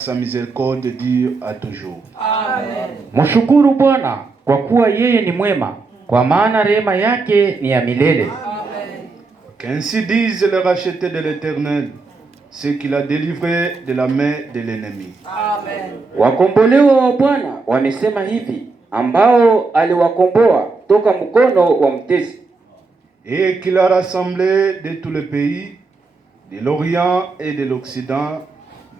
Sa miséricorde dure à toujours. Amen. Mshukuru Bwana kwa kuwa yeye ni mwema, kwa maana rehema yake ni ya milele. Amen. Qu'ainsi disent les rachetés de l'Éternel, ceux qu'il a délivrés de la main de l'ennemi. Amen. Wakombolewa wa Bwana wamesema hivi, ambao aliwakomboa toka mkono wa mtesi. Et qu'il a rassemblé de tous les pays, de l'Orient et de l'Occident,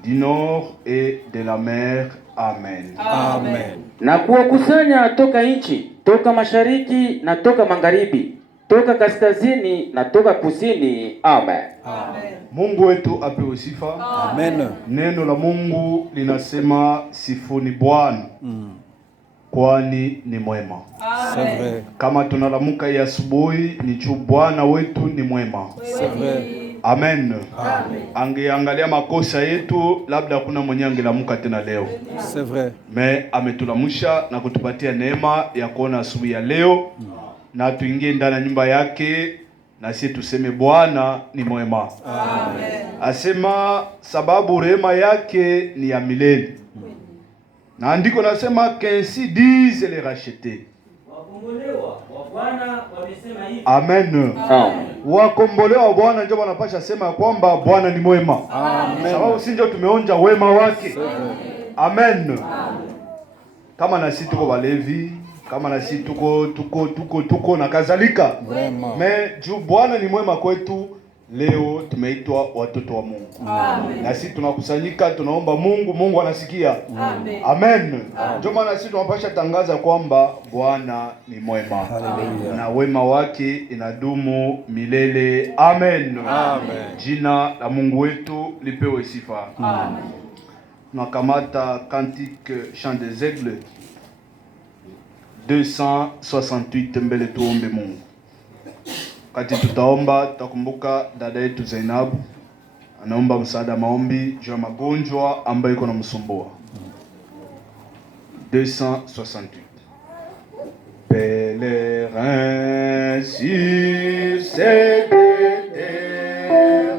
du nord et de la mer. Amen. Amen. Na kuwakusanya toka nchi, toka mashariki na toka magharibi, toka kaskazini na toka kusini. Amen. Amen. Mungu wetu apewe sifa. Amen. Neno la Mungu linasema sifuni Bwana, kwani ni mwema. Amen. Kama tunalamuka ya asubuhi ni juu Bwana wetu ni mwema. Amen. Amen. Angeangalia makosa yetu, labda hakuna mwenye angelamuka tena leo. C'est vrai. Me ametulamusha na kutupatia neema ya kuona asubuhi ya leo, na tuingie ndani ya nyumba yake na sisi tuseme Bwana ni mwema. Amen. Asema sababu rehema yake ni ya milele. Na andiko nasema qu'ainsi disent les rachetés. Wakombolewa wa Bwana wamesema hivi. Amen. Amen. Wakombolewa wa Bwana ndio wanapasha sema ya kwamba Bwana ni mwema. Amen. Sababu sisi ndio tumeonja wema wake. Amen. Kama na sisi tuko walevi, kama na sisi tuko na kadhalika. Me juu Bwana ni mwema kwetu, leo tumeitwa watoto wa Mungu. Amen. Na sisi tunakusanyika, tunaomba Mungu, Mungu anasikia. Amen. Amen. Ndio maana sisi tunapasha tangaza kwamba Bwana ni mwema. Na wema wake inadumu milele. Amen. Amen. Jina la Mungu wetu lipewe sifa. Amen. Tunakamata Cantique Chant des Aigles 268 mbele tuombe Mungu. Kati tutaomba tutakumbuka dada yetu Zainabu anaomba msaada maombi juu ya magonjwa ambayo iko namsumbua. 268. Pèlerin sur cette terre,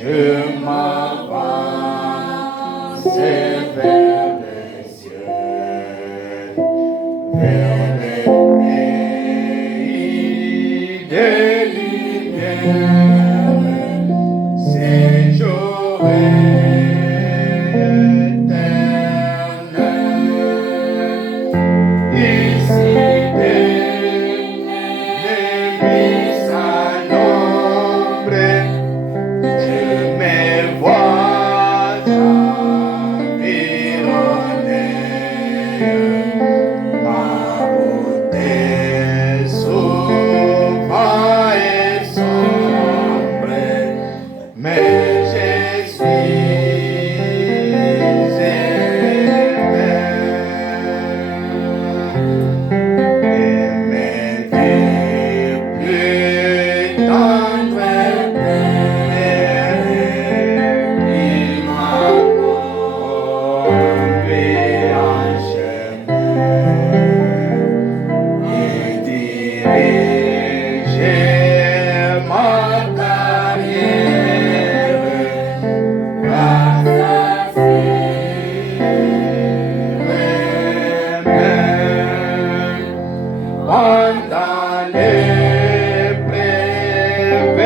je m'avance vers les cieux, vers les pays de lumière, séjour éternel. Ici l'ennemi sans nombre, je me vois environner. Ma route est souvent et sombre, mais je suis aimé. Et mes plus tendres pères, il m'a conduit en chemin et dirigé ma carrière grâce à pendant l'épreuve et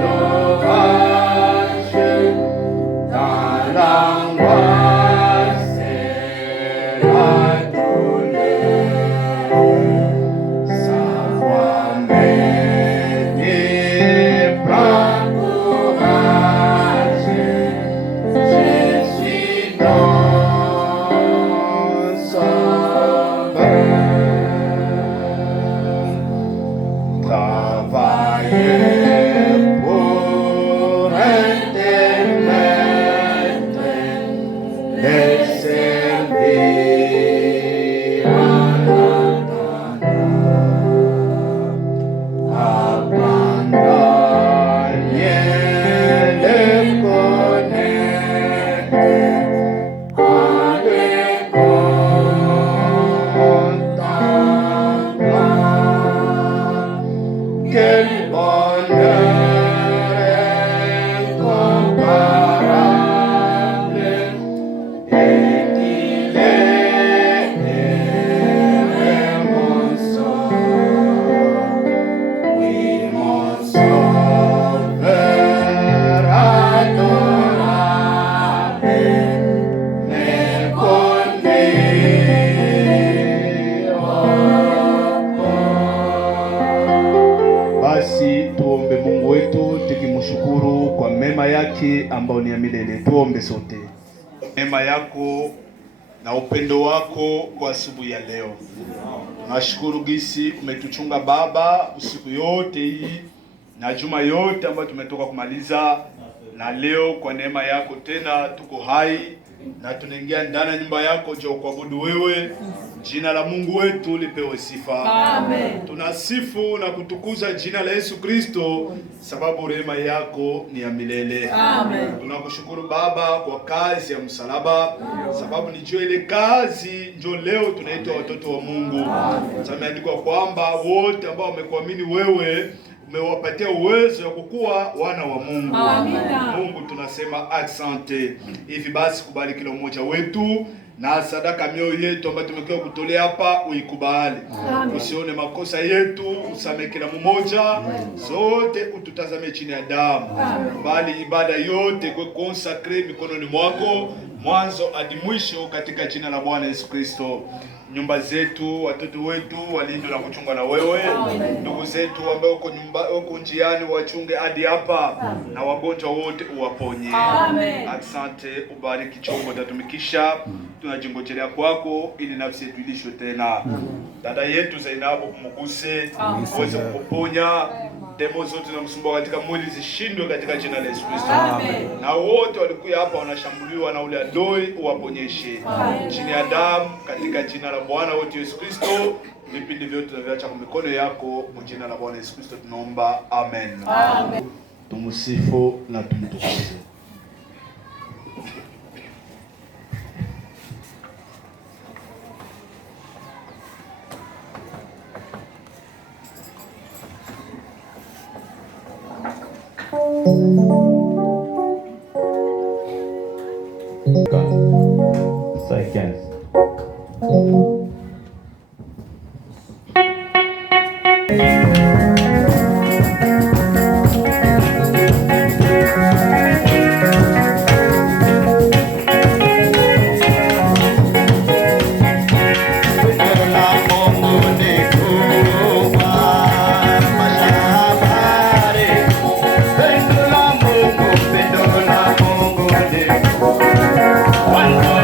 l'orage, dans l'angoisse et la douleur, sa voix me dit prends courage, je suis ton sauveur. Travailler pour Internet, les servir en attendant, abandonner les connaître en les contemplant. Quel bonheur incomparable tukimshukuru kwa mema yake ambayo ni ya milele. Tuombe sote. Neema yako na upendo wako kwa asubuhi ya leo, nashukuru gisi umetuchunga Baba usiku yote hii na juma yote ambayo tumetoka kumaliza, na leo kwa neema yako tena tuko hai na tunaingia ndani ya nyumba yako je kuabudu wewe. Jina la Mungu wetu lipewe sifa. Amen. Tunasifu na kutukuza jina la Yesu Kristo sababu rehema yako ni ya milele. Amen. Tunakushukuru Baba kwa kazi ya msalaba. Amen. Sababu ni jua ile kazi ndio leo tunaitwa watoto wa Mungu. Amen. Imeandikwa kwamba wote ambao wamekuamini wewe umewapatia uwezo wa kukuwa wana wa Mungu. Amina. Mungu tunasema asante. Hivi basi kubali kila mmoja wetu na sadaka mioyo yetu ambayo tumekuwa kutolea hapa uikubali. Usione makosa yetu, usamehe kila mmoja. Zote ututazame chini ya damu. Bali ibada yote kwa consacre mikononi mwako mwanzo hadi mwisho katika jina la Bwana Yesu Kristo. Nyumba zetu, watoto wetu walindwe na kuchungwa na wewe. Ndugu zetu ambao uko njiani wachunge hadi hapa. Na wagonjwa wote uwaponye. Amen. Asante, ubariki chombo tatumikisha. Tunajingojelea kwako ili nafsi yetu ilishwe tena. Dada yetu Zainabu kumguse, uweze kuponya. Demo zote na msumbua katika mwili zishindwe katika jina la Yesu Kristo. Na wote walikuwa hapa wanashambuliwa na ule adui uwaponyeshe. Chini ya damu katika jina la Bwana wetu Yesu Kristo. Vipindi vyote tunaviacha kwa mikono yako, jina la Bwana Yesu Kristo tunaomba. Amen. Amen. Tumsifu na tumtukuze. Cuando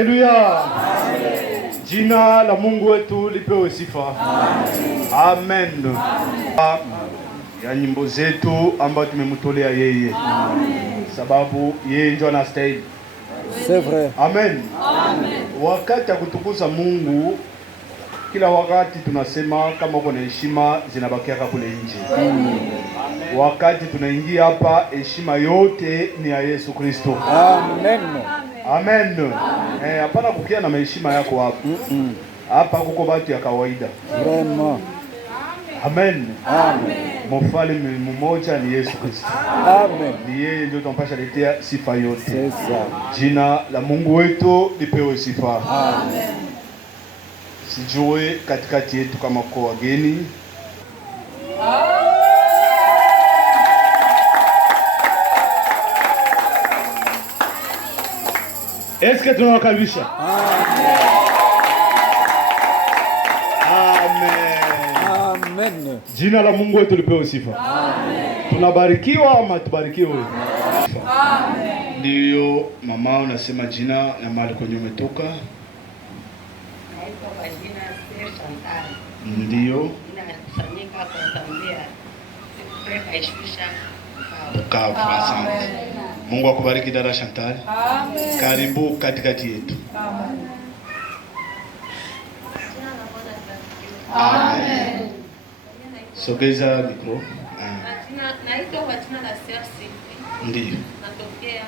Haleluya. Jina la Mungu wetu lipewe sifa. Amen. Ya nyimbo zetu ambayo tumemtolea yeye. Sababu yeye ndio anastahili. C'est vrai. Amen. Wakati ya kutukuza Mungu, kila wakati tunasema kama uko na heshima zinabakia kule nje. Wakati tunaingia hapa, heshima yote ni ya Yesu Kristo. Amen. Amen. Hapana kukia na heshima yako hapa. Hapa kuko batu ya kawaida. Vraiment. Amen. Amen. Mfalme mmoja ni Yesu Kristo. Amen. Ni yeye ndio tunampasha letea sifa yote. C'est ça. Jina la Mungu wetu lipewe sifa. Amen. Sijue katikati yetu kama kwa wageni. Eske tunawakaribisha? Amen. Jina la Mungu wetu lipewe sifa. Tunabarikiwa ama tubarikiwe? Amen. Ndiyo mama unasema jina na mahali kwenye umetoka? Naitwa kwa jina Chantal. Ndiyo. Ninakusanyika kwa Zambia. Sikupeka ishusha Bukavu. Asante. Mungu akubariki dada Chantal. Amen. Karibu katikati yetu. Amen. Sogeza mikro. Naitwa kwa jina la Sersi. Ndiyo. Natokea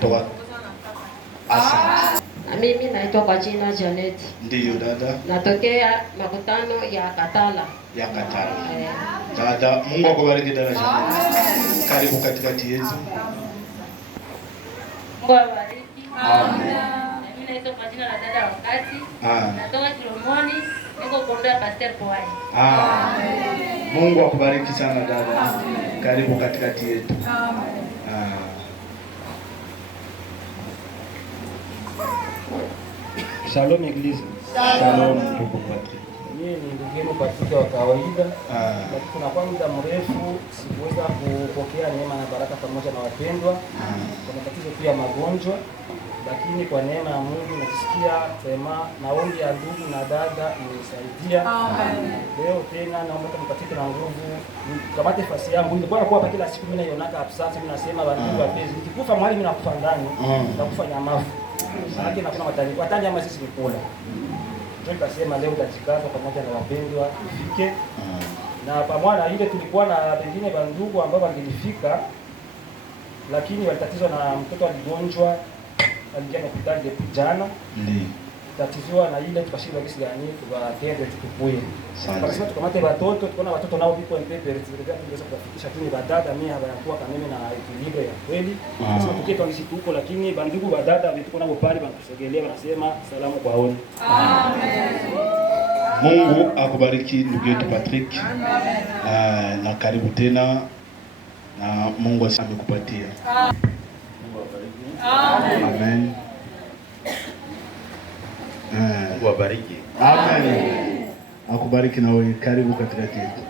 Toka. Asante. na mimi naitwa kwa jina Janet. Ndiyo dada. Natokea makutano ya Katala. Ya Katala. Dada, Mungu akubariki dada Janet. Karibu katikati yetu. Mungu awabariki. Amen. Mimi naitwa kwa jina la dada Wakati. Natoka Kilomoni, niko kuombea Pastor Boy. Mungu akubariki sana dada. Karibu katikati yetu. Shalom Eglise. Shalom ndugu Patrick. Mimi ni ndugu yenu Patrick wa kawaida. Lakini kuna kwa muda mrefu sikuweza kupokea neema na baraka pamoja na wapendwa. Kuna tatizo pia magonjwa, lakini kwa neema ya Mungu najisikia sema naombi ya ndugu na dada imenisaidia. Leo tena naomba mpatike na nguvu. Kamate fasi yangu. Nilikuwa nakuwa hapa kila siku mimi naionaka absence, mimi nasema bandugu wapenzi. Nikikufa mahali mimi nakufa ndani, nitakufa nyamafu. Maana kuna watani ama sisi nikula. Tukasema leo tutajikaza pamoja na wapendwa ifike. Na pamoja na ile tulikuwa na wengine bandugu ambao wangelifika, lakini walitatizwa na mtoto aligonjwa, aliingia hospitali jana. Ndiyo. Tatizwa na ile tukashindwa kesi gani tukatende tukupuye. Tukasema tukamate watoto, tukaona watoto nao biko mpepe tulikuwa tungeweza kuwafikisha tu ni badada mimi hawakuwa kama mimi na equilibre ya kweli. Sasa tukitoa ngisi tuko, lakini bandugu badada wetu nao pale banatusogelea wanasema salamu kwa wote. Amen. Mungu akubariki ndugu yetu Patrick. Na karibu tena na Mungu amekupatia. Mungu akubariki. Amen. Mungu awabariki. Amen. Akubariki na wewe, karibu katikati yetu.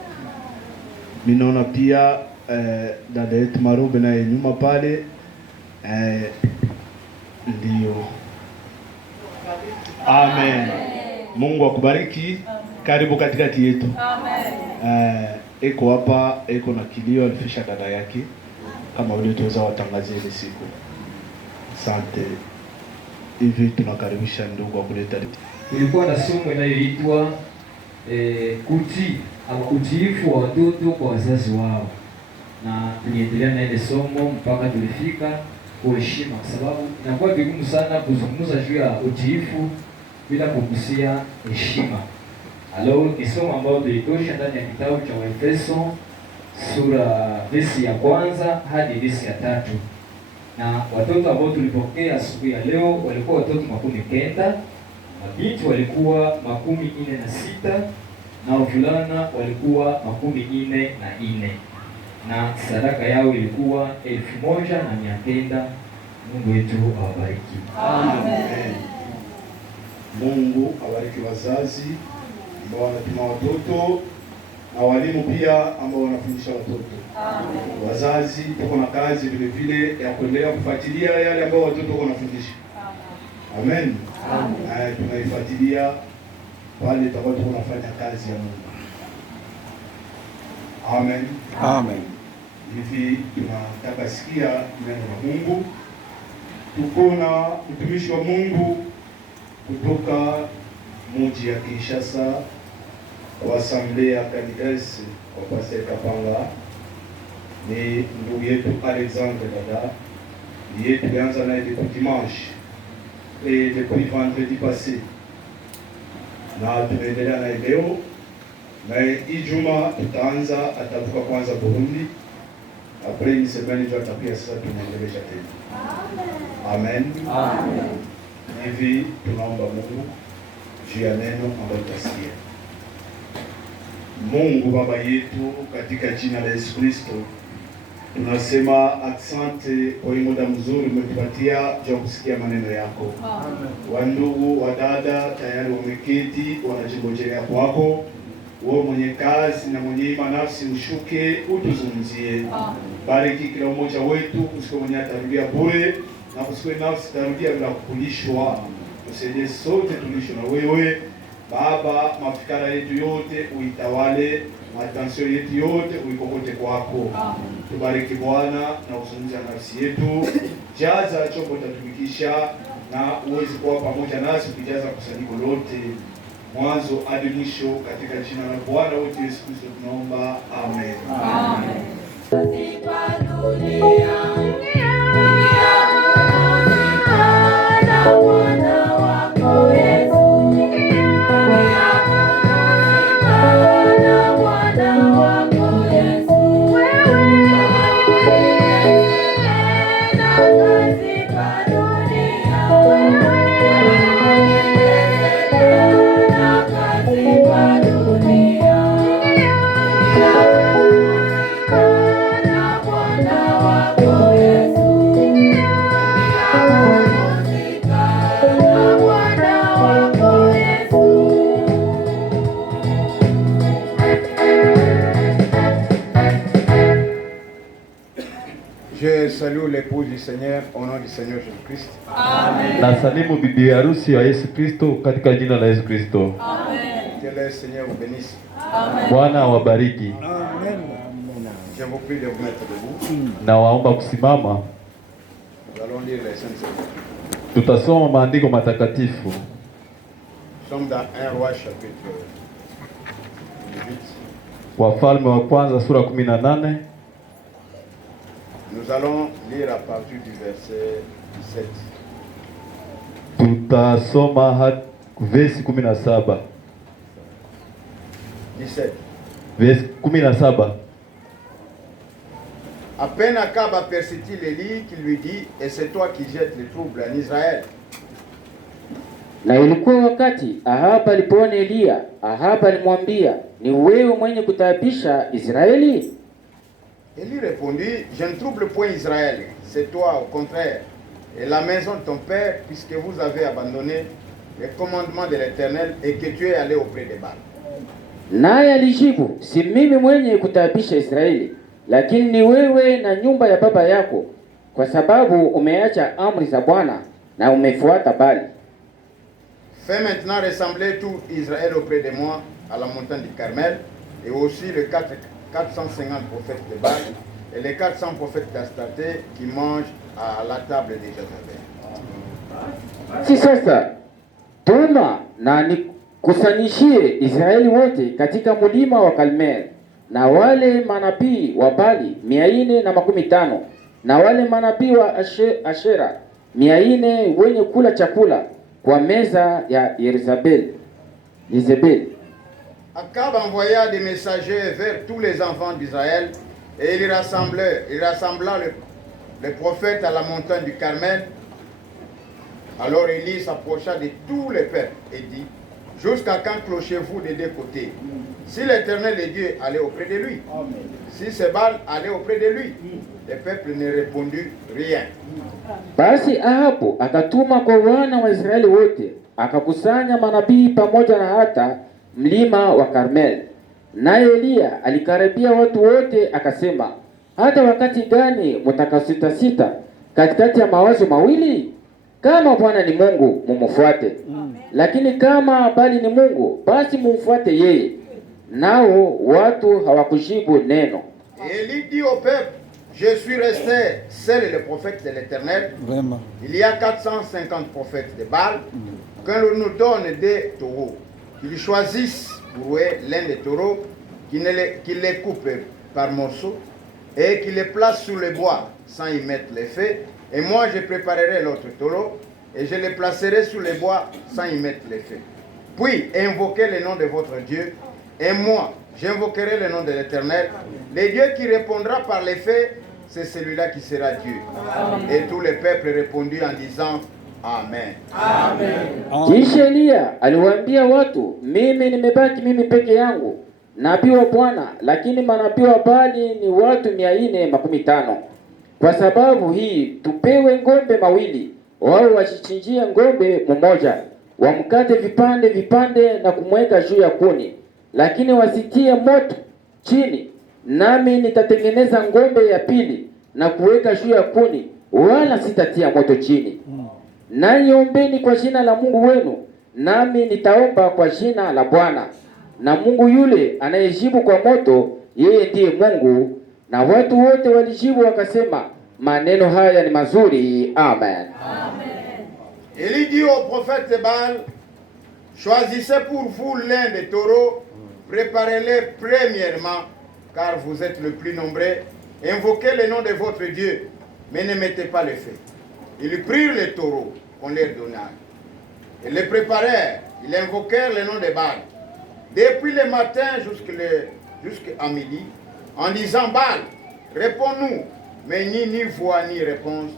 Mimi naona pia dada yetu Marube naye nyuma pale. Ndiyo. Amen. Mungu akubariki. Karibu katikati yetu. Amen. Eko hapa, eko na kilio alifisha dada yake. Kama vile tuweza watangazie ile siku. Asante. Hivi tunakaribisha ndugu wa kuleta. Kulikuwa na somo inayoitwa kutii ama utiifu wa watoto kwa wazazi wao, na tuliendelea na ile somo mpaka tulifika kuheshima, kwa sababu inakuwa vigumu sana kuzungumza juu ya utiifu bila kugusia heshima. Alo, ni somo ambalo tulitosha ndani ya kitabu cha Waefeso sura versi ya kwanza hadi versi ya 3. Na watoto ambao tulipokea siku ya leo walikuwa watoto 90, mabinti walikuwa 46 na wavulana walikuwa 44, na sadaka yao ilikuwa 1900. Mungu wetu awabariki. Amen. Mungu awabariki wazazi ambao wanatuma watoto na walimu pia ambao wanafundisha watoto. Amen. Wazazi tuko na kazi vile vile ya kuendelea kufuatilia yale ambao watoto wanafundisha. Amen. Tunaifuatilia pale tutakuwa tunafanya kazi ya Mungu. Amen. Amen. Hivi tunataka sikia neno la Mungu. Tuko na mtumishi wa Mungu kutoka mji ya Kinshasa wa Asamblea Caritas kwa Pastor Kapanga. Ni ndugu yetu Alexandre Dada. Yeye tulianza naye depuis dimanche et depuis vendredi passé. Na tunaendelea naye leo. Na Ijumaa tutaanza atavuka kwanza Burundi. Après une semaine tu atapia sasa tunaendelea tena. Amen. Amen. Hivi tunaomba Mungu juu ya neno ambalo tutasikia. Mungu Baba yetu, katika jina la Yesu Kristo, tunasema asante kwa muda mzuri umetupatia juu kusikia maneno yako. Amen. Wandugu, wadada tayari wameketi wanajingojea kwako. Wewe mwenye kazi na mwenye imani nafsi ushuke utuzungumzie. Bariki kila mmoja wetu, usiku mwenye atarudia bure na usiku nafsi tarudia bila kukulishwa. Tusaidie sote tulishwe na wewe. Baba, mafikara yetu yote uitawale, matension yetu yote uikokote kwako. Tubariki Bwana na uzungumze nafsi yetu. Jaza chombo tatumikisha na uweze kuwa pamoja nasi kujaza kusanyiko lote mwanzo hadi mwisho, katika jina la Bwana wetu Yesu Kristo tunaomba. Amen. Amen. Je salue l'épouse du Seigneur au nom du Seigneur Jésus-Christ. Amen. Na salimu bibi harusi wa Yesu Kristo katika jina la Yesu Kristo. Amen. Que le Seigneur vous bénisse. Amen. Bwana awabariki. Amen. Je vous prie de vous mettre debout. Na waomba kusimama. Nous allons lire les Saintes Écritures. Tutasoma maandiko matakatifu. Nous sommes dans 1 Roi chapitre 18. Wafalme wa kwanza sura 18. Nous allons lire à partir du verset 17. Tutasoma verse 17. 17. Verse 17. À peine Akab aperçut-il Élie qui lui dit, et c'est toi qui jettes les troubles en Israël. Na ilikuwa wakati Ahaba alipoona Eliya, Ahaba alimwambia, ni wewe mwenye kutaabisha Israeli? Élie répondit, je ne trouble point Israël, c'est toi au contraire, et la maison de ton père, puisque vous avez abandonné les commandements de l'Éternel et que tu es allé auprès des Baal. Naye alijibu, si mimi mwenye kutaabisha Israeli, lakini ni wewe na nyumba ya baba yako, kwa sababu umeacha amri za Bwana na umefuata Baali. Fais maintenant ressembler tout Israël auprès de moi à la montagne du Carmel, et aussi les 450 prophètes de Baal et les 400 prophètes d'Astarté qui mangent à la table de Jézabel. Si sasa tuma na nikusanyishie Israeli wote katika mlima wa Karmel, na wale manabii wa Baali 450 na wale manabii wa Ashera 400 wenye kula chakula kwa meza ya Yezebel. Akab envoya des messagers vers tous les enfants d'Israël et il rassembla les prophètes à la montagne du Carmel. Alors Élie s'approcha de tous les peuples et dit, jusqu'à quand clochez-vous des deux côtés? Si l'Éternel est Dieu, allez auprès de lui. Si c'est Baal, allez auprès de lui. Les peuples ne répondirent rien. Basi Ahabu akatuma kwa wana wa Israeli wote, akakusanya manabii pamoja na hata mlima wa Karmel. Naye Eliya alikaribia watu wote akasema, hata wakati gani mtakasitasita katikati ya mawazo mawili? kama Bwana ni Mungu mumfuate, lakini kama Baali ni Mungu basi mumfuate yeye. Nao watu hawakujibu neno. Et Élie dit au peuple, je suis resté seul et le prophète de l'Éternel. Vraiment. Il y a 450 prophètes de Baal. Qu'on nous donne des taureaux. Qu'ils choisissent pour eux l'un des taureaux, qu'ils les coupent par morceaux et qu'ils les placent sur le bois sans y mettre les feux. Et moi je préparerai l'autre taureau et je les placerai sur les bois sans y mettre les feux. Puis invoquez le nom de votre Dieu. Et moi, j'invoquerai le nom de l'Éternel. Le Dieu qui répondra par les faits, c'est celui-là qui sera Dieu. Et tout le peuple répondit en disant Amen. Kisha Eliya aliwaambia watu, mimi nimebaki mimi peke yangu, nabii wa Bwana, lakini manabii wa Baali ni watu 450. Kwa sababu hii tupewe ng'ombe mawili, wao washichinjie ng'ombe mmoja, wamkate vipande vipande na kumweka juu ya kuni, lakini wasitie moto chini. Nami nitatengeneza ng'ombe ya pili na kuweka juu ya kuni, wala sitatia moto chini. Nanyi ombeni kwa jina la Mungu wenu, nami nitaomba kwa jina la Bwana. Na Mungu yule anayejibu kwa moto, yeye ndiye Mungu. Na watu wote walijibu wakasema, maneno haya ni mazuri. Amen. Élie dit au prophète de Baal, choisissez pour vous l'un des taureaux, préparez-les premièrement, car vous êtes le plus nombreux. Invoquez le nom de votre Dieu, mais ne mettez pas le feu. Ils prirent les taureaux qu'on leur donna. Ils les préparèrent, ils invoquèrent le nom de Baal. Depuis le matin jusqu'à midi, en disant Baal, réponds-nous. Mais ni voix ni réponse.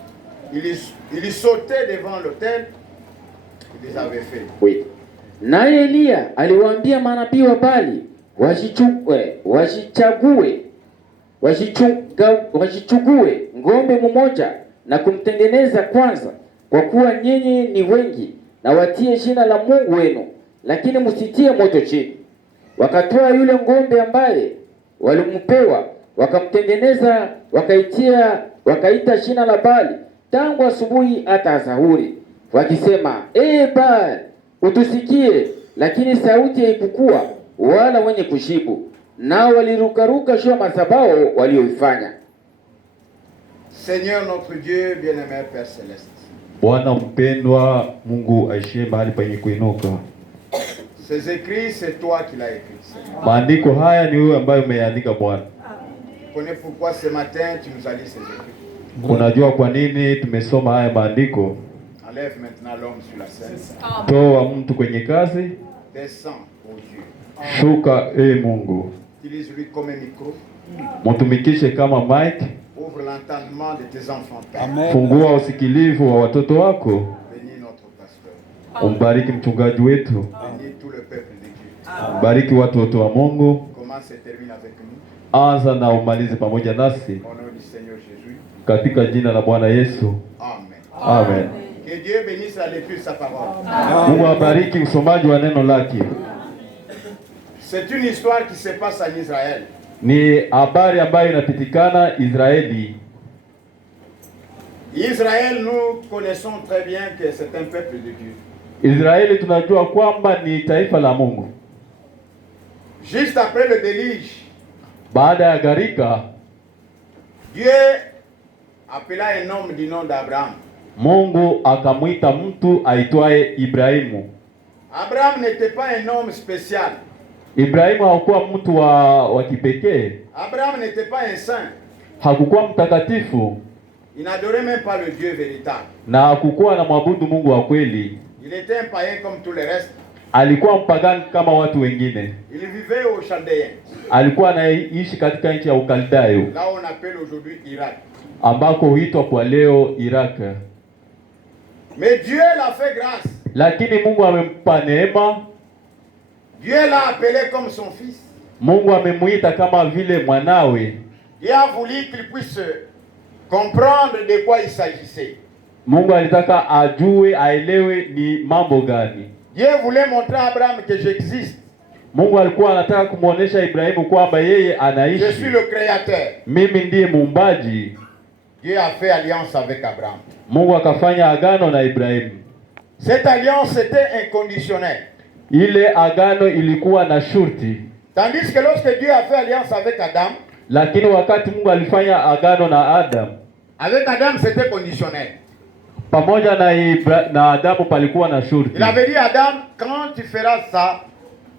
Ils sautaient devant l'autel. Ils les avaient fait. Oui. Naye Eliya aliwaambia manabii wa Baali washichugue ng'ombe mmoja na kumtengeneza kwanza, kwa kuwa nyinyi ni wengi, na watie jina la Mungu wenu, lakini msitie moto chini. Wakatoa yule ng'ombe ambaye walimpewa, wakamtengeneza, wakaita jina la Baali tangu asubuhi hata adhuhuri, wakisema, Baali, utusikie. Lakini sauti haikukua wala wenye kujibu, nao walirukaruka juu ya madhabahu walioifanya. Seigneur notre Dieu, bien-aimé Père Céleste. Bwana mpendwa, Mungu aishie mahali penye kuinuka. Ces écrits, c'est toi qui l'as écrit, Seigneur. Maandiko haya ni wewe ambaye umeandika Bwana. Connais pourquoi ce matin tu nous as lu ces écrits. Unajua kwa nini tumesoma haya maandiko? Enlève maintenant l'homme sur la scène. Toa mtu kwenye kazi. Descends, ô Dieu. Shuka, Mungu. Utilise-lui comme un micro. Mtumikishe kama mic. Ouvre l'entendement de tes enfants, Père. Amen. Fungua usikilivu wa watoto wako. Bénis notre pasteur. Umbariki mchungaji wetu. Bénis tout le peuple de Dieu. Bariki watu wote wa Mungu. Commence et termine avec nous. Anza na umalize pamoja nasi. Au nom du Seigneur Jésus. Katika jina la Bwana Yesu. Amen. Amen. Que Dieu bénisse la lecture de sa parole. Mungu abariki usomaji wa neno lake. C'est une histoire qui se passe en Israël. Ni habari ambayo inapitikana Israeli. Israël, nous connaissons très bien que c'est un peuple de Dieu. Israeli tunajua kwamba ni taifa la Mungu. Juste après le déluge, Baada ya gharika, Dieu appela un homme du nom d'Abraham. Mungu akamwita mtu aitwaye Ibrahimu. Abraham n'était pas un homme spécial. Ibrahimu hakuwa mtu wa kipekee. Abraham n'était pas un saint. Hakukuwa mtakatifu. Il n'adorait même pas le Dieu véritable. Na hakukuwa anamwabudu Mungu wa kweli. Il était un païen comme tous les restes. Alikuwa mpagani kama watu wengine. Il vivait aux Chaldéens. Alikuwa anaishi katika nchi ya Ukaldayo, Là on appelle aujourd'hui Irak. ambako huitwa kwa leo Iraq. Mais Dieu l'a fait grâce. Lakini Mungu amempa neema. Dieu l'a appelé comme son fils. Mungu amemuita kama vile mwanawe. Dieu a voulu qu'il puisse comprendre de quoi il s'agissait. Mungu alitaka ajue, aelewe ni mambo gani. Dieu voulait montrer à Abraham que j'existe. Mungu alikuwa anataka kumuonesha Ibrahimu kwamba yeye anaishi. Je suis le créateur. Mimi ndiye muumbaji. Dieu a fait alliance avec Abraham. Mungu akafanya agano na Ibrahimu. Cette alliance était inconditionnelle. Ile agano ilikuwa na shurti. Tandis que lorsque Dieu a fait alliance avec Adam, lakini wakati Mungu alifanya agano na Adam, avec Adam c'était conditionnel. Pamoja na Adamu palikuwa na shurti. Il avait dit à Adam, quand tu feras ça,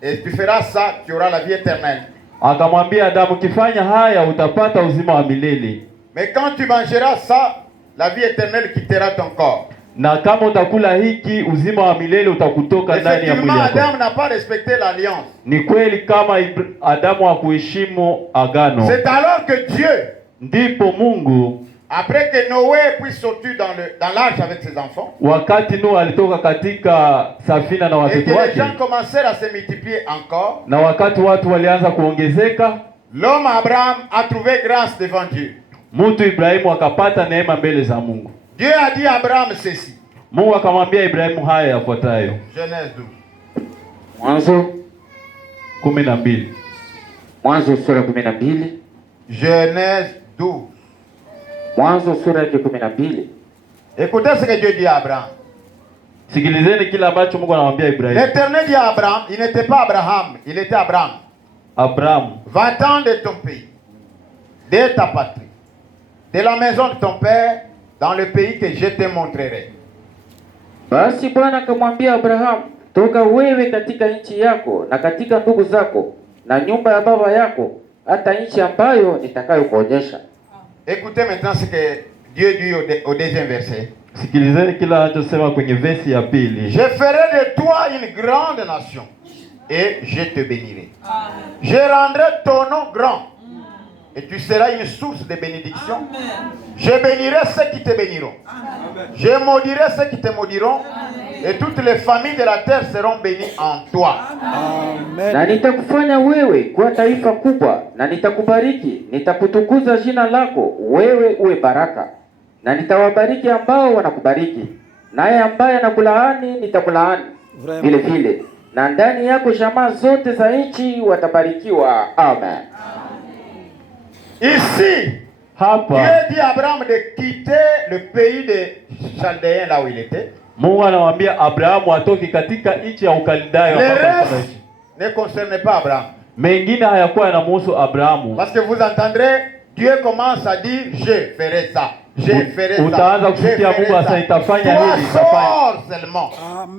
et tu feras ça, tu auras la vie éternelle. Akamwambia Adamu, ukifanya haya utapata uzima wa milele. Mais quand tu mangeras ça, la vie éternelle quittera ton corps. Na kama utakula hiki, uzima wa milele utakutoka ndani ya mwili wako. Adam n'a pas respecté l'alliance. Ni kweli kama Adamu hakuheshimu agano. C'est alors que Dieu, ndipo Mungu, après que Noé puisse sortir dans l'arche avec ses enfants, wakati Noa alitoka katika safina na watoto wake, et que les gens commencèrent à se multiplier encore, na wakati watu walianza kuongezeka, l'homme Abraham a trouvé grâce devant Dieu. Mtu Ibrahimu akapata neema mbele za Mungu. Dieu a dit à Abraham ceci. Mungu akamwambia Ibrahimu haya yafuatayo. Genèse 12. Mwanzo 12. Mwanzo sura 12. Genèse 12. Mwanzo sura 12. Écoutez ce que Dieu dit à Abraham. Sikilizeni kile ambacho Mungu anamwambia Ibrahimu. L'Éternel dit à Abraham, il n'était pas Abraham, il était Abraham. Abraham, va-t'en de ton pays, de ta patrie, de la maison de ton père, dans le pays que je te montrerai. Basi Bwana akamwambia Abraham, toka wewe katika nchi yako na katika ndugu zako na nyumba ya baba yako hata nchi ambayo nitakayokuonyesha. Écoutez maintenant ce que Dieu dit au deuxième verset. Sikilizeni kila anachosema kwenye versi ya pili. Je ferai de toi une grande nation et je te bénirai. Je rendrai ton nom grand et tu seras une source de bénédiction. Je bénirai ceux qui te béniront. Je maudirai ceux qui te maudiront. Et toutes les familles de la terre seront bénies en toi. Amen. Na nitakufanya wewe kuwa taifa kubwa na nitakubariki, nitakutukuza jina lako, wewe uwe baraka. Na nitawabariki ambao wanakubariki, naye ambaye anakulaani nitakulaani vile vile. Na ndani yako jamaa zote za nchi watabarikiwa. Amen. Ici, Dieu dit à Abraham de quitter le pays des Chaldéens là où il était. Mungu anamwambia Abrahamu atoke katika nchi ya Ukaldayo. Le reste ne concerne pas Abraham. Mengine hayakuwa yanamhusu Abrahamu. Parce que vous entendrez, Dieu commence à dire je ferai ça. Je ferai ça. Utaanza kusikia Mungu asa itafanya hili, itafanya. Seulement.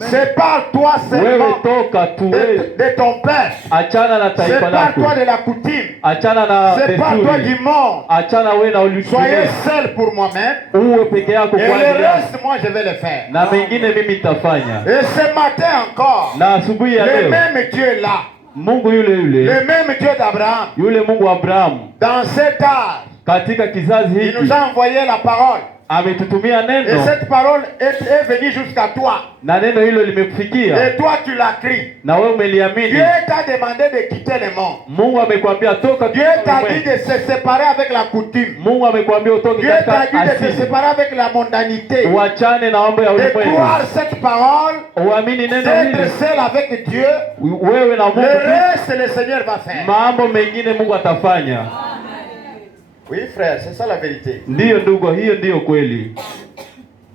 Sépare-toi seulement de ton père. Achana na taifa lako. Sépare-toi de la coutume. Achana na Sépare-toi du monde. Achana wewe na ulimwengu. Soyez seul pour moi-même. Uwe peke yako kwa ajili yangu. Et le reste moi je vais le faire. Na mengine mimi nitafanya. Et ce matin encore. Na asubuhi ya leo. Le même Dieu est là. Mungu yule yule. Le même Dieu d'Abraham. Yule Mungu wa Abraham. Dans cet âge. Katika kizazi hiki. Il nous a envoyé la parole. Ametutumia neno. Et cette parole est venue jusqu'à toi. Na neno hilo limekufikia. Et toi tu l'as cru. Na wewe umeliamini. Dieu t'a demandé de quitter le monde. Mungu amekwambia toka. Dieu t'a dit de se séparer avec la coutume. Mungu amekwambia utoke katika asili. Dieu t'a dit de se séparer avec la mondanité. Uachane na mambo ya ulimwengu. De croire cette parole. Uamini neno hili. D'être seul avec Dieu. Wewe na Mungu. Le reste le Seigneur va faire. Mambo mengine Mungu atafanya. Oui frère, c'est ça la vérité. Ndiyo ndugu, hiyo ndiyo kweli.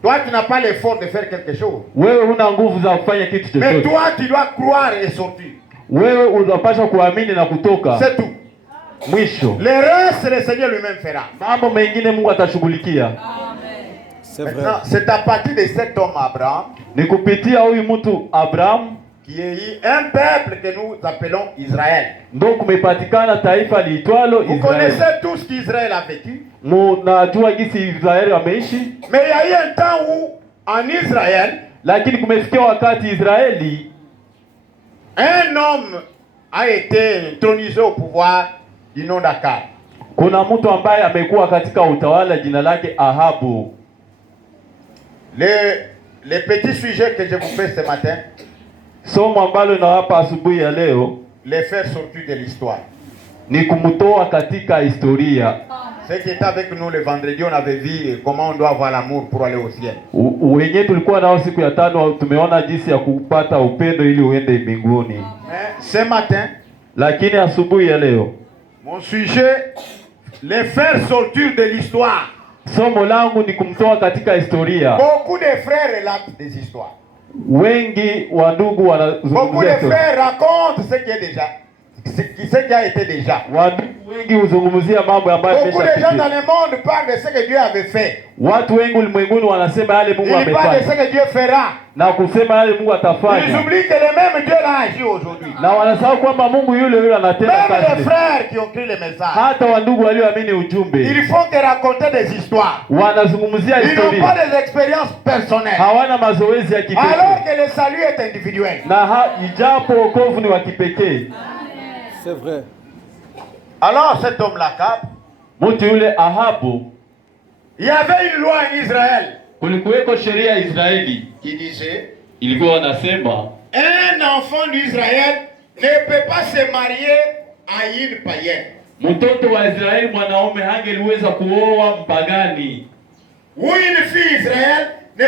Toi tu n'as pas l'effort de faire quelque chose. Wewe huna nguvu za kufanya kitu chochote. Mais toi tu dois croire et sortir. Wewe unapaswa kuamini na kutoka. C'est tout. Mwisho. Le reste le Seigneur lui-même fera. Mambo mengine Mungu atashughulikia. C'est vrai. C'est à partir de cet homme Abraham. Ni kupitia huyu mtu Abraham qui est un peuple que nous appelons Israël. Donc kumepatikana taifa liitwalo Israeli. Vous connaissez tous qu'Israël a vécu. Mnajua jinsi Israeli wameishi. Mais il y a eu un temps où en Israël, lakini kumefikia wakati Israeli, un homme a été intronisé au pouvoir du nom d'Akab. Kuna mtu ambaye amekuwa katika utawala jina lake Ahabu. Le petit sujet que je vous fais ce matin, somo ambalo nawapa asubuhi ya leo, les faire sortir de l'histoire. Ni kumtoa katika historia. Ceux qui étaient avec nous le vendredi, on avait vu comment on doit avoir l'amour pour aller au ciel. Wenyewe tulikuwa nao siku ya tano, tumeona jinsi ya kupata upendo ili uende mbinguni. Ce matin, lakini asubuhi ya leo, mon sujet, les faire sortir de l'histoire. Somo langu ni kumtoa katika historia. Beaucoup de frères relatent des histoires. Wengi wa ndugu Beaucoup wanazungumzia de frères racontent ce qui est déjà, ce qui a été déjà. Wandugu wengi huzungumzia mambo ambayo Beaucoup de gens dans yameshapitia. le monde parlent de ce que Dieu avait fait. Watu wengi ulimwenguni wanasema yale Mungu Ils parlent de ce amefanya que Dieu fera. na kusema yale Mungu Ils atafanya, oublient que le même Dieu l'a agi aujourd'hui. na wanasahau kwamba Mungu yule yule anatenda Même les kazi. frères qui ont cru le message, Hata wandugu walioamini ujumbe ils font que raconter des histoires. wanazungumzia Ils n'ont pas historia, des expériences personnelles. hawana mazoezi ya Alors kipekee, que le salut est individuel. na ijapo wokovu ni wa kipekee. C'est vrai. Alors cet homme-là, Cap, Mtu yule Ahabu, il y avait une loi en Israël kulikuweko sheria ya Israeli qui disait ilikuwa wanasema un enfant d'Israël ne peut pas se marier à une païenne. mtoto wa Israeli mwanaume hangeliweza kuoa mpagani, Ou une fille d'Israël ne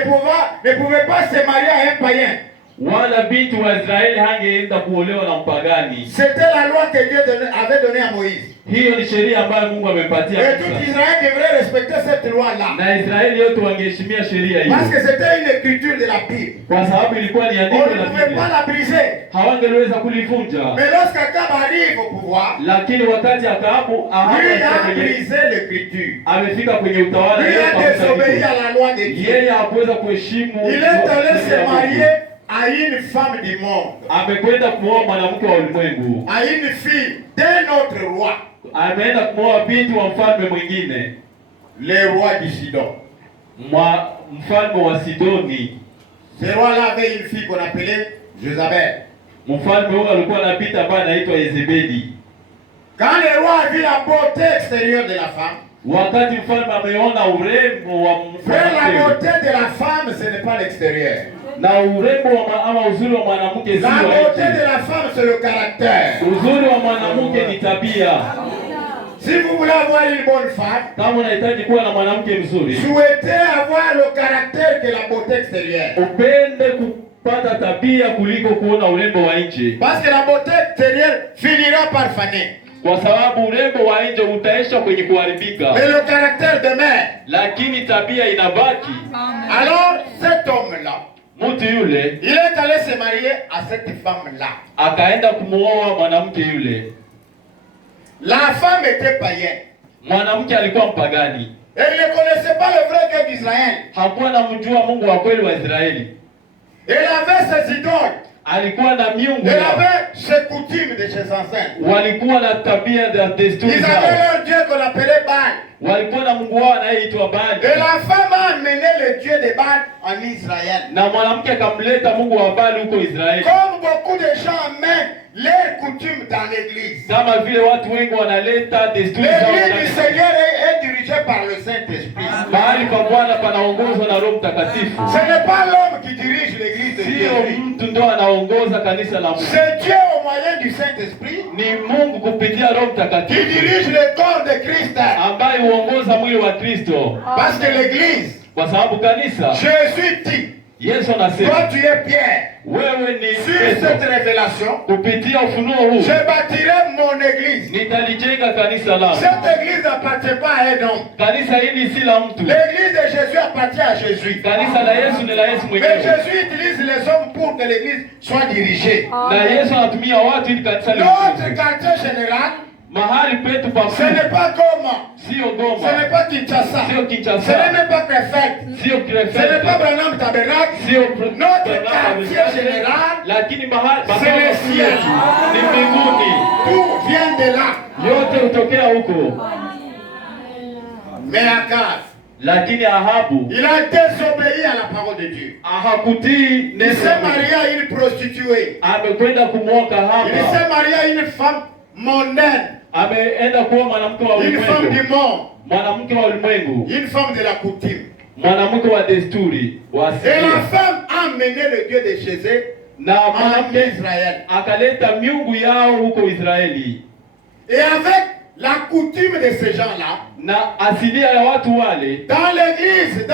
pouvait pas se marier à un païen. wala binti wa Israeli hangeenda kuolewa na mpagani. C'était la loi que Dieu avait donnée à Moïse. Hiyo ni sheria ambayo Mungu Et amepatia tout Musa, Israël devrait respecter cette loi-là. na Israeli yote wangeheshimia sheria hiyo, Parce que c'était une écriture de la Bible. kwa sababu ilikuwa ni On andiko ne la pouvait pas Biblia, la briser. hawangeliweza kulivunja. Mais lorsqu'Akab arrive au pouvoir, Lakini wakati Ahabu lui a brisé l'écriture. amefika kwenye utawala, Lui yeye a kwa désobéi msaliti. à la loi de Dieu. Yeye hakuweza kuheshimu Il est allé sheria se ya Mungu. marier à une femme du monde, Amekwenda kumwoa mwanamke wa ulimwengu, à une fille d'un autre roi, ameenda kumwoa binti wa mfalme mwingine, le roi du Sidon. mfalme wa Sidoni. Ce roi-là avait une fille qu'on appelait Jézabel. Mfalme huyo alikuwa anapita ambaye anaitwa Yezebeli. Quand le roi a vu la beauté extérieure de la femme, Wakati mfalme ameona urembo wa frère, la mwanamke, beauté de la femme, ce n'est pas l'extérieur. na urembo ama uzuri wa mwanamke si La wa beauté de nje. la femme, c'est le caractère. Uzuri wa mwanamke ni tabia. Si vous voulez avoir une bonne femme, Kama unahitaji kuwa na mwanamke mzuri, souhaitez avoir le caractère que la beauté extérieure. upende kupata tabia kuliko kuona urembo wa nje, Parce que la beauté extérieure finira par faner. kwa sababu urembo wa nje utaisha kwenye kuharibika, Mais le caractère demeure. lakini tabia inabaki. Alors, cet homme-là, Mtu yule il est allé se marier à cette femme-là. akaenda kumuoa mwanamke yule. La femme était païenne. Mwanamke alikuwa mpagani, Elle ne connaissait pas le vrai Dieu d'Israël. hakuwa anamjua Mungu wa kweli wa Israeli. Elle avait ses idoles. Alikuwa na miungu Elle yao, avait ses coutumes de ses ancêtres. walikuwa na tabia za desturi Ils zao, avaient leur Dieu qu'on appelait Baal. walikuwa na mungu wao anayeitwa Et Baali, la femme a amené le Dieu de Baal en Israël. na mwanamke akamleta mungu wa Baali huko Israeli. Comme beaucoup de gens amènent leurs coutumes dans l'église. Kama vile watu wengi wanaleta desturi zao L'église du ndani. Seigneur est dirigée par le Saint-Esprit. Mahali pa Bwana panaongozwa na Roho Mtakatifu. Ce n'est pas l'homme qui dirige l'église de Dieu. Sio mtu ndo anaongoza kanisa la Mungu, C'est Dieu au moyen du Saint-Esprit ni Mungu kupitia Roho qui Mtakatifu dirige le corps de Christ. ambaye huongoza mwili wa Kristo, Parce que l'église, kwa sababu kanisa, Jésus dit, Yesu anasema toi tu es Pierre. wewe ni Sur Petro, cette révélation, kupitia ufunuo huu je bâtirai mon église. nitalijenga kanisa langu. Cette église n'appartient pas à un homme. Kanisa hili si la mtu, L'église de Jésus appartient à Jésus. kanisa la Yesu ni la Yesu Mais mwenyewe, Jésus utilise les hommes pour que l'église soit dirigée. na Yesu anatumia watu ili kanisa Notre liongozwe. quartier général, Mahali petu pa ce n'est pas Goma, sio ce Goma, n'est pas Kinshasa, sio ce Kinshasa, n'est même pas Krefeld, sio ce n'est pas Krefeld, Branham Tabernacle. sio Notre quartier général, lakini mahali c'est le ciel. ni mbinguni, Tout vient de là. yote hutokea huko. Mais Akab, Lakini Ahabu il a désobéi à la parole de Dieu. hakutii Il neno, s'est marié à une prostituée. amekwenda kumwoa Il kahaba, s'est marié à une femme mondaine, ameenda kuoa mwanamke wa une femme du ulimwengu, monde, mwanamke wa ulimwengu, une femme de la coutume. mwanamke wa desturi wa Et la asilia, femme a mené le Dieu de chez eux na en mwanamke Israël. akaleta miungu yao huko Israeli, Et avec la coutume de ces gens-là, na asilia ya watu wale, dans l'église,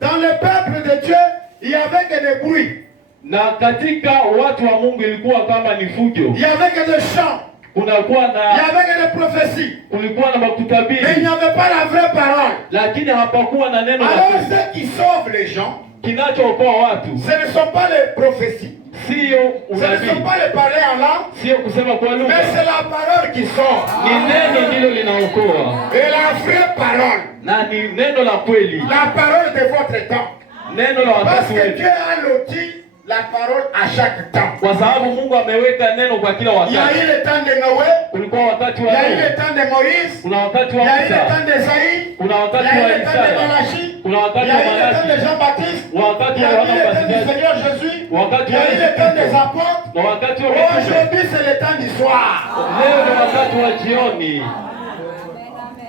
dans le peuple de Dieu, il y avait que des bruits, na katika watu wa Mungu ilikuwa kama ni fujo, il y avait que des chants, kunakuwa il y na avait que des prophéties. kulikuwa na Mais il makutabiri, n'y avait pas la vraie parole. lakini hapakuwa na neno la Alors kweli. ceux qui sauvent les gens, Kinachookoa watu ce ne sont pas les prophéties, sio ce ne sont unabii, pas les parler en langue, sio kusema kwa mais lugha, c'est la parole qui sauve. ni neno ndilo linaokoa, Et la vraie parole, na ni neno la kweli, la parole de votre temps. neno la Parce wakati que wetu, Dieu a loti la parole à chaque temps. kwa sababu Mungu ameweka neno kwa kila Il y a wakati. eu le temps de Noé, Kulikuwa wakati il wa y a eu Nuhu, le temps de Moïse, kuna wakati il wa y a eu le Musa, temps d'Esaïe, kuna il y wakati a eu wa le temps de Isaya, Malachie, kuna il wakati y a wa eu le temps de Malaki, Jean-Baptiste, wakati il y wa a eu Yohana le temps du Mbatizaji, Seigneur Jésus, wakati il y wa a eu Yesu le temps des Kristo, apôtres. na wakati wa mitume. Aujourd'hui, c'est le temps du soir. Leo ni wakati wa jioni.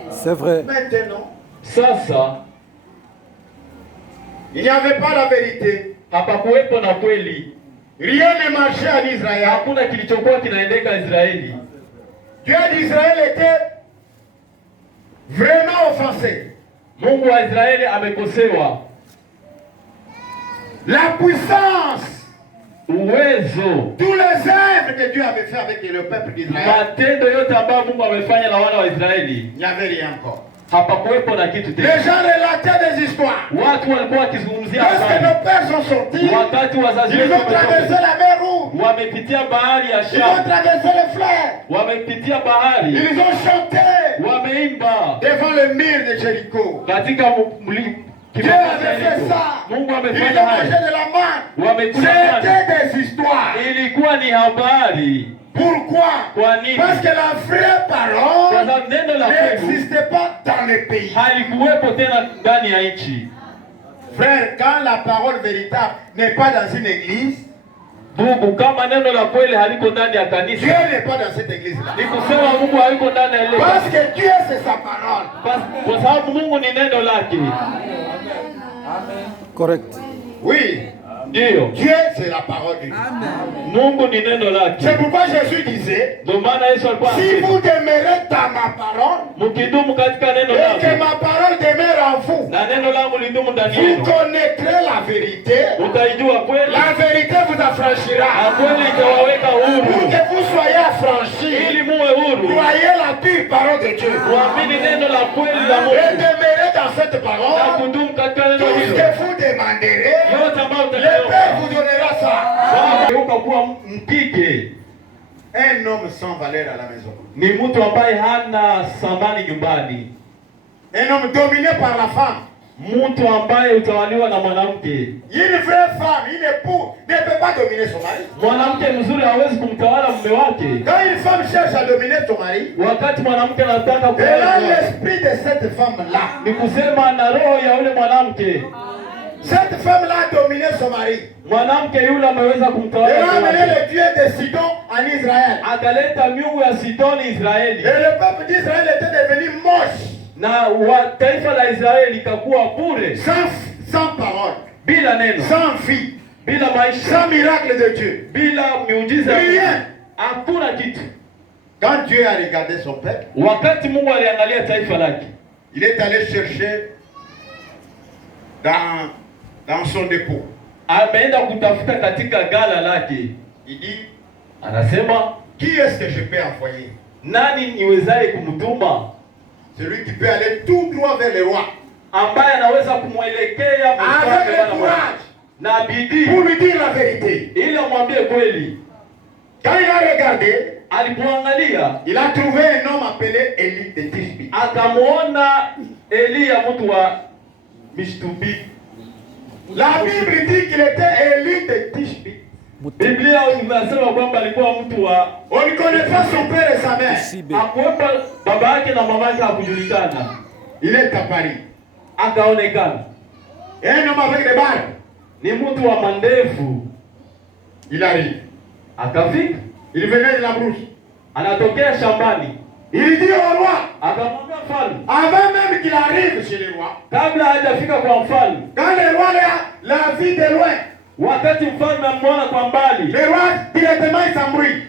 C'est vrai. Maintenant, Sasa il n'y avait pas la vérité. hapakuwepo na kweli, Rien ne marchait en Israël. hakuna kilichokuwa kinaendeka Israeli. Dieu d'Israël était vraiment offensé. Mungu wa Israeli amekosewa. La puissance, Uwezo, tous les œuvres que Dieu avait fait avec le peuple d'Israël, matendo yote ambayo Mungu amefanya na wana wa Israeli, il n'y avait rien encore. hapakuwepo na kitu Les tena. gens relataient des histoires. Watu walikuwa wakizungumzia Lorsque habari. nos pères sont sortis, Wakati wazazi ils wetu ont traversé wametoka, la mer Rouge, wamepitia bahari ya ils ont Shamu, traversé le fleuve, wamepitia bahari, ils ont chanté wameimba devant le mur de Jéricho. katika Dieu avait fait ça. Mungu Ils ont amefanya mangé haya. de la manne. Wamekula mana. C'était des histoires. Ilikuwa ni habari. Pourquoi? Kwa nini? Parce que la vraie Kwa parole sababu neno la kweli n'existait pas dans le pays. halikuwepo tena ndani ya nchi. Frère, quand la parole véritable n'est pas dans une église, Ndugu, kama neno la kweli haliko ndani ya Dieu kanisa, n'est pas dans cette église-là. ni kusema Mungu hayuko ndani ya ile Parce kanisa. que Dieu, c'est sa parole. Kwa sababu Mungu ni neno lake. Correct. Oui, Ndiyo, Dieu, c'est la parole de Dieu. Mungu ni neno lake. C'est pourquoi Jésus disait, Ndio maana Yesu alikuwa si anasema, vous demeurez dans ma parole, mkidumu katika neno et que langu ma parole demeure en vous, na neno langu lidumu ndani vous yenu, connaîtrez la vérité. utaijua kweli La vérité vous na affranchira. kweli itawaweka Pour huru. que vous soyez affranchis, Ili muwe huru, croyez la pure parole de Dieu. kuamini neno la kweli la Et Mungu demeurez dans cette na parole. kudumu katika neno Tout ce hilo. que vous demanderez, Yote ambayo le Père utakayoomba vous donnera ça. geuka kuwa mkike. Un homme sans valeur à la maison. Ni mtu ambaye hana thamani nyumbani, Un homme dominé par la femme. mtu ambaye utawaliwa na mwanamke. Une vraie femme, une épouse, ne peut pas dominer son mari. Mwanamke mzuri hawezi kumtawala mume wake. Quand une femme cherche à dominer son mari, Wakati mwanamke anataka elle a kutawala, l'esprit de cette femme-là. ni kusema na roho ya yule mwanamke. Cette femme-là a dominé son mari. Mwanamke yule ameweza Elle kumtawala a mume amené wake, le Dieu de Sidon en Israël. akaleta miungu ya Sidoni Et Israeli, le peuple d'Israël était devenu moche, na taifa la Israeli likakuwa bure, sans parole, bila neno, sans vie, bila maisha, sans miracle de Dieu. bila miujiza, Rien. hakuna kitu. Quand Dieu a regardé son peuple, Wakati Mungu aliangalia taifa lake, il est allé chercher dans son dépôt. ameenda kutafuta katika gala lake, Il dit, anasema qui est-ce que je peux envoyer? nani niwezaye kumtuma, Celui qui peut aller tout droit vers le roi. ambaye anaweza kumwelekea Avec le courage, na bidii pour lui dire la vérité. ili amwambie kweli. Quand il a regardé, Alipoangalia il a trouvé un homme appelé Élie de Tishbi. akamwona Eliya mtu wa Mishtubi. La Bible dit qu'il était Élie de Tishbi. Biblia inasema kwamba alikuwa mtu wa, On ne connaît pas son père et sa mère. Sibe. hakuwepo baba yake na mama yake hakujulikana. Il est à Paris. Akaonekana Et un homme avec des barbes. ni mtu wa mandefu, Il arrive. akafika, Il venait de la brousse. anatokea shambani, Il dit au roi, akamwambia mfalme, avant même qu'il arrive chez le roi, kabla hajafika kwa mfalme, quand le roi l'a vu de loin, wakati mfalme amwona kwa mbali, le roi directement il s'embrouille.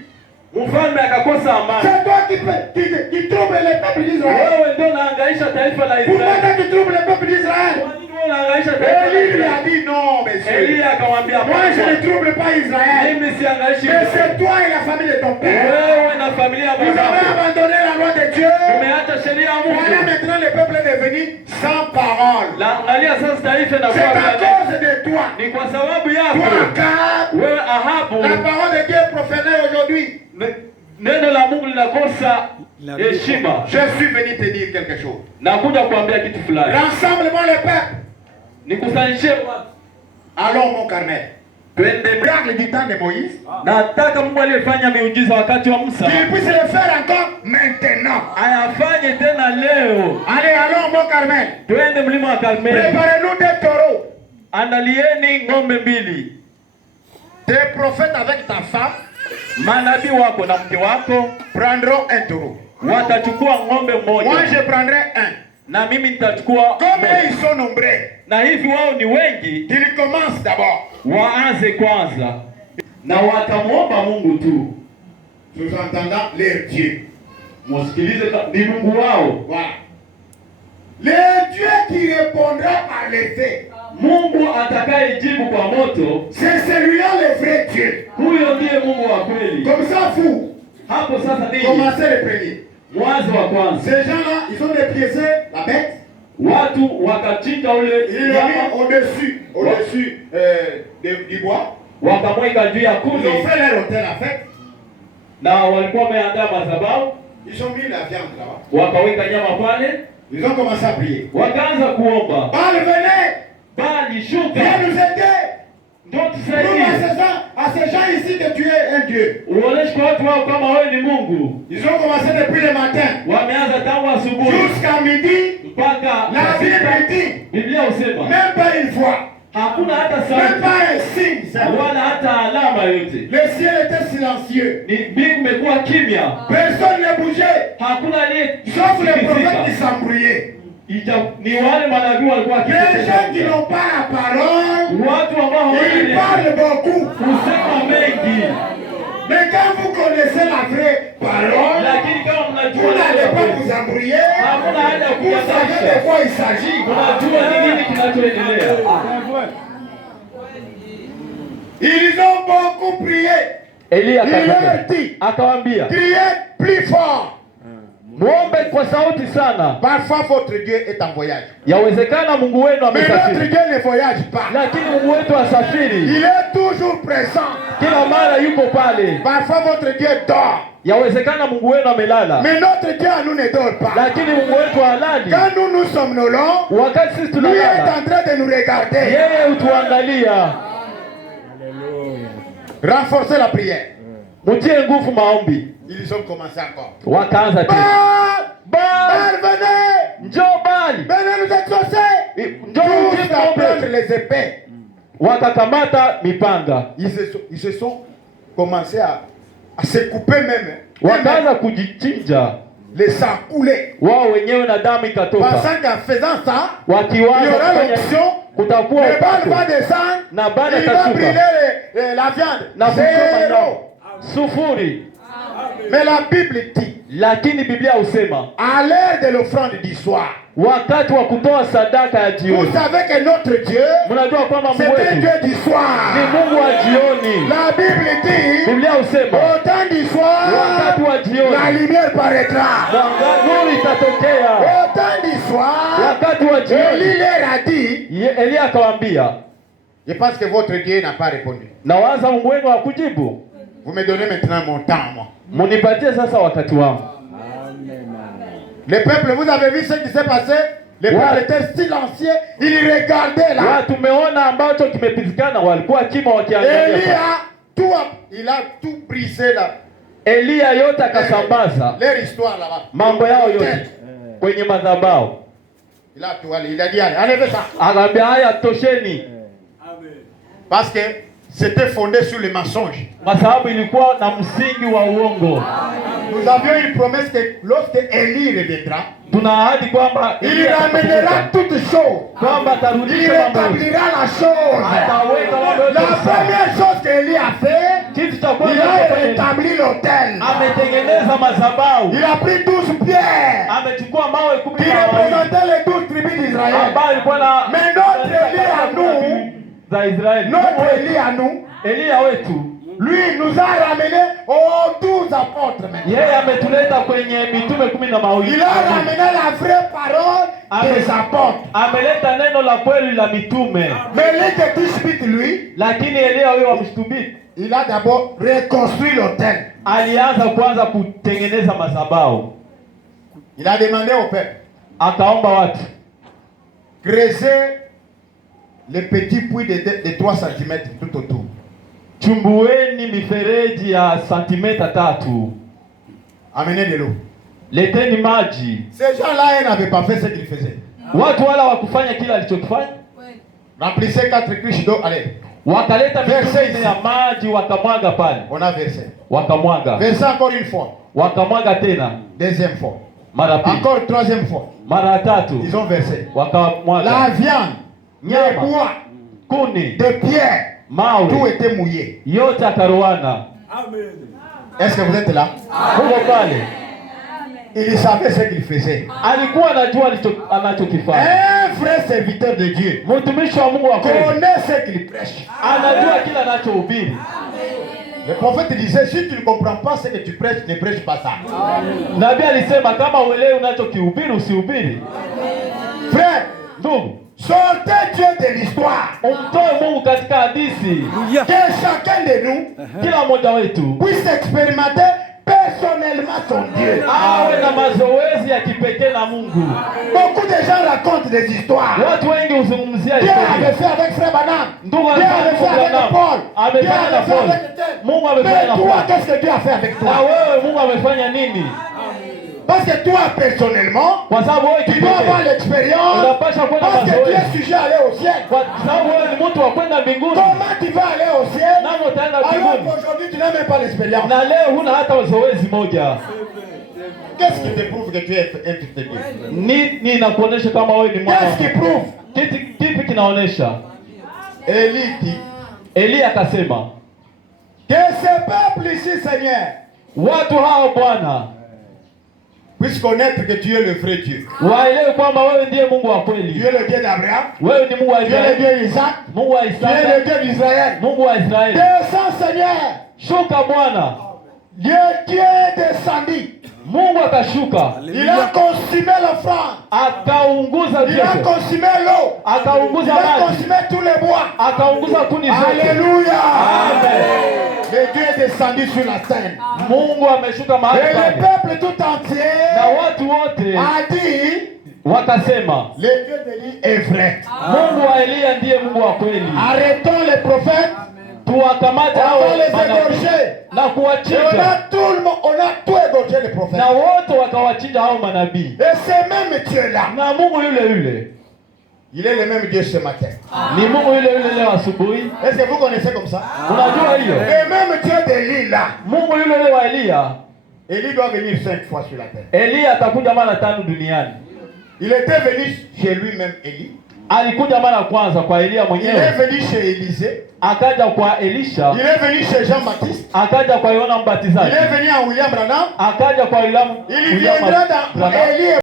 mfalme akakosa amani. C'est toi qui trouble le peuple d'Israël. Wewe ndio unahangaisha taifa la Pourquoi Israeli. tu troubles le peuple d'Israël? Kwa nini wewe unahangaisha taifa. Élie lui a dit non, monsieur. Elia akamwambia, Moi, je ne trouble pas Israël. mimi siangaishi. Mais c'est toi et la famille de ton père. Wewe na familia Vous avez yako. abandonné la loi de Dieu. Umeacha sheria ya Voilà Mungu. maintenant le peuple est devenu sans parole. La angalia sasa taifa na C'est à kwa cause de toi. ni kwa sababu Toi, yako. Akab, Wewe Ahabu, la parole de Dieu est profanée aujourd'hui. neno la Mungu linakosa heshima. Je suis venu te dire quelque chose. Nakuja kuambia kitu fulani. Rassemblement le peuple. Nikusanyishie watu. Allons mon Carmel. Twende Miracle du temps de Moïse. nataka Mungu aliyefanya miujiza wakati wa Musa Qu'il puisse le faire encore maintenant. ayafanye tena leo. Allez, allons mon Carmel. Twende mlima wa Karmeli. Préparez-nous des taureaux. Andalieni ng'ombe mbili. Tes prophètes avec ta femme Manabii wako na mke wako prendront un taureau. watachukua ng'ombe Moi, mmoja je prendrai un. na mimi nitachukua Comme mmoja. ils sont nombreux, Na hivi wao ni wengi, qu'ils commencent d'abord. waanze kwanza na watamwomba Mungu tu. Sous-entendant leur Dieu. Msikilize, ni Mungu wao. Voilà. Le Dieu qui répondra par les faits. Mungu atakayejibu kwa moto, C'est celui-là le vrai Dieu. huyo ndiye Mungu wa kweli. Comme ça, vous Hapo sasa nini? commencez le premier. Mwanzo wa kwanza, Ces gens-là, ils ont dépiécé la bête. watu wakachinja ule Ils l'ont mis nyama, au-dessus du bois. wakamweka juu ya Ils kuni, ont fait leur hôtel en fait. na walikuwa wameandaa madhabahu, Ils ont mis la viande là-bas. wakaweka nyama pale, Ils ont commencé à prier. wakaanza kuomba, Baal, venez, bali shuka, viens nous aider. ndio Prouve tusaidie, à ces gens ici que tu es un Dieu. uoneshe kwa watu wao kama wewe ni Mungu. Ils ont commencé depuis le matin Wameanza tangu asubuhi jusqu'à midi. mpaka La saa Bible sita. dit, Biblia husema même pas une fois, hakuna hata même sauti pas un signe. wala hata alama yote. Le ciel était silencieux. Ni mbingu imekuwa kimya, Personne ne bougeait, hakuna sauf les prophètes qui aliyetikisika. s'embrouillaient. Ni wale manabii walikuwa Les gens qui wakitetemeka. n'ont pas la parole, Watu ambao ils hawana parlent beaucoup. kusema mengi, Mais quand vous connaissez la vraie parole, lakini kama vous mnajua n'allez pas neno, vous embrouiller. hakuna haja ya Vous savez de kujadisha. quoi il s'agit. Unajua ni nini kinachoendelea. Ils ont beaucoup prié. Elia Il leur dit, akawaambia, criez plus fort. muombe kwa sauti sana. Parfois votre Dieu est en voyage. Yawezekana Mungu wenu Mais notre amesafiri, Dieu ne voyage pas. lakini Mungu wetu asafiri, Il est toujours présent. kila mara yuko pale. Parfois votre Dieu dort. Yawezekana Mungu wenu amelala, Mais notre Dieu à nous ne dort pas. lakini Mungu wetu halali. Quand nous somnolons, Wakati sisi lui est tunalala, en train de nous regarder. yeye hutuangalia. Renforcer la prière. Mutie nguvu maombi. Ils ont commencé encore. Wakaanza tena, Baal, venez. njoo Bali, Venez nous exaucer. njoo Tous ujibu à prendre maombi. les épées. Wakakamata mipanga, Ils se sont commencé à se couper même. wakaanza kujichinja Les sangs coulaient. wao wenyewe na damu ikatoka, Pensant qu'en faisant ça, il y wakiwaza aura kufanya l'option. kutakuwa Le Baal va upato descendre. na Bali Il va atashuka brûler la viande. na kuchoma Zéro. nyama. Sufuri. Mais la Bible dit, Lakini Biblia husema à l'heure de l'offrande du soir, wakati wa kutoa sadaka ya vous jioni. savez que notre Dieu, Mnajua kwamba Mungu c'est un wetu Dieu du ni soir. Mungu wa jioni. La Bible dit, Biblia husema au temps du soir, wakati wa la jioni lumière paraîtra. nuru itatokea. Au temps du soir, Wakati wa jioni Élie leur a dit, Elia akawaambia, je pense que votre Dieu n'a pas répondu. na waza Mungu wenu hakujibu. Vous me donnez maintenant mon temps, moi. Munipatie sasa wakati wangu. Le peuple, vous avez vu ce qui s'est passé? Le peuple était silencieux, il regardait là. Watu tumeona ambacho kimepitikana, walikuwa kima wakiangalia. Il a tout brisé là. Elia yote akasambaza Leur histoire là-bas. mambo yao yote kwenye madhabahu. Il a tout allé. Il a dit, allez, enlevez ça. Akaambia haya, tosheni, Parce que c'était fondé sur le mensonge. kwa sababu ilikuwa na msingi wa uongo. Nous avions une promesse que lorsque Élie reviendra, Tuna ahadi kwamba il Elia ramènera atakuja, toutes choses. kwamba Il atarudisha mambo yote. rétablira la chose. Ataweka mambo yote La sawa. première chose qu'Élie a fait, Kitu cha il kwanza a alifanya, rétabli l'autel. ametengeneza madhabahu, Il a pris 12 pierres amechukua mawe qui 12 représentaient les 12 tribus d'Israël. ambayo ilikuwa na Mais notre za Israeli. Notre Élie à nous, Elia wetu, lui nous a ramenés aux 12 apôtres maintenant. yeye ametuleta kwenye mitume 12. Il a ramené la vraie parole des apôtres. Ameleta neno la kweli la mitume. Mais l'Élie de Tishbite, lui, Lakini Elia huyo wa Mshtubiti il a d'abord reconstruit l'autel. alianza kwanza kutengeneza madhabahu. Il a demandé au peuple, Akaomba watu, creusez les petits puits de 3 cm tout autour. chumbueni mifereji ya santimeta 3. Amenez de l'eau. Leteni maji. Ces gens-là, ils n'avaient pas fait ce qu'ils faisaient. Watu wala wakufanya kila alichokifanya. Remplissez 4 cruches d'eau, allez. Wakaleta mitungi ya maji wakamwaga pale. On a versé. Wakamwaga. Versez encore une fois. Wakamwaga tena. Deuxième fois. Mara pili. Encore troisième fois. Mara 3. Ils ont versé. Wakamwaga. La viande, les bois, kuni, des pierres, mawe, tout était mouillé. yote akaruana. Est-ce que vous êtes là? Huko pale. Il savait ce qu'il faisait. Alikuwa anajua anachokifanya. Un vrai serviteur de Dieu Mtumishi wa Mungu wa kweli connaît ce qu'il prêche. anajua kila anachohubiri. Le prophète disait, si tu ne comprends pas ce que tu prêches, ne prêche pas ça. Nabii alisema kama uelewi unachokihubiri usihubiri. Frère, Ndugu, sortez Dieu de l'histoire. umtoe Mungu katika hadithi. Que chacun de nous Kila mmoja wetu puisse expérimenter personnellement son Dieu. awe na mazoezi ya kipekee na Mungu. Beaucoup de gens racontent des histoires. Watu wengi huzungumzia Dieu avait historia. fait avec Frère Branham. Ndugu Dieu alifanya avait fait Mungu avec Branham. Paul. Dieu Amefanya na avait fait Paul. avec tel. Mungu amefanya Mais na toi, Paul. qu'est-ce que Dieu a fait avec Na toi? wewe Mungu amefanya nini? Parce que toi, personnellement, Kwa sababu wewe tu dois avoir kipekee l'expérience. unapasha kwenda Parce que tu mazoezi. es sujet à aller au ciel. Kwa sababu wewe ni mtu wa kwenda mbinguni. Comment tu vas aller au ciel Namo utaenda alors mbinguni. qu'aujourd'hui tu n'as même pas l'expérience? Na leo huna hata zoezi moja. Qu'est-ce qui te prouve que tu es un fils de Dieu? Ni inakuonesha kama wewe ni mwana. Qu'est-ce qui prouve? Kipi kinaonesha? Élie dit Elia akasema, que ce peuple ici, Seigneur, watu hao Bwana puisse connaître que tu es le vrai Dieu. waelewe kwamba wewe ndiye Mungu wa Tu kweli. es le Dieu d'Abraham. Wewe ni Mungu wa Tu es le Israeli. Dieu d'Isaac. Mungu wa Tu es le Isaka. Dieu d'Israël. Mungu wa Israeli. Descends, Seigneur. Shuka Bwana. Dieu est descendu. Mungu akashuka. Il a consumé l'offrande. Akaunguza Il a vyote. consumé l'eau. Il Akaunguza a maji. consumé tous les bois. Akaunguza kuni zote. Alléluia. Amen. Le Dieu est descendu sur la scène. Mungu ameshuka mahali Et le pale. peuple tout entier Na watu wote a dit, wakasema, le Dieu d'Élie est vrai. Mungu wa Elia ndiye Mungu wa kweli. Arrêtons les prophètes. Tuwakamate On hao va les manabii égorger. na Et on kuwachinja. a tout le monde, on a tout égorgé les prophètes. Na wote wakawachinja hao manabii. Et ce même Dieu-là, Na Mungu yule yule il est le même Dieu ce matin. ni Mungu yule yule leo asubuhi. Est-ce que vous connaissez comme ça? Unajua hiyo? Le même Dieu d'Élie là, Mungu yule yule wa Elia. Élie doit venir 5 fois sur la terre. Elia atakuja mara 5 duniani. Il était venu chez lui-même, Élie. Alikuja mara kwanza kwa Elia Il est mwenyewe, venu chez Élisée. akaja kwa Elisha, Il est venu chez Jean-Baptiste. akaja kwa Yohana Il Mbatizaji, est venu à William Branham. akaja kwa William Il viendra dans Branham. Élie.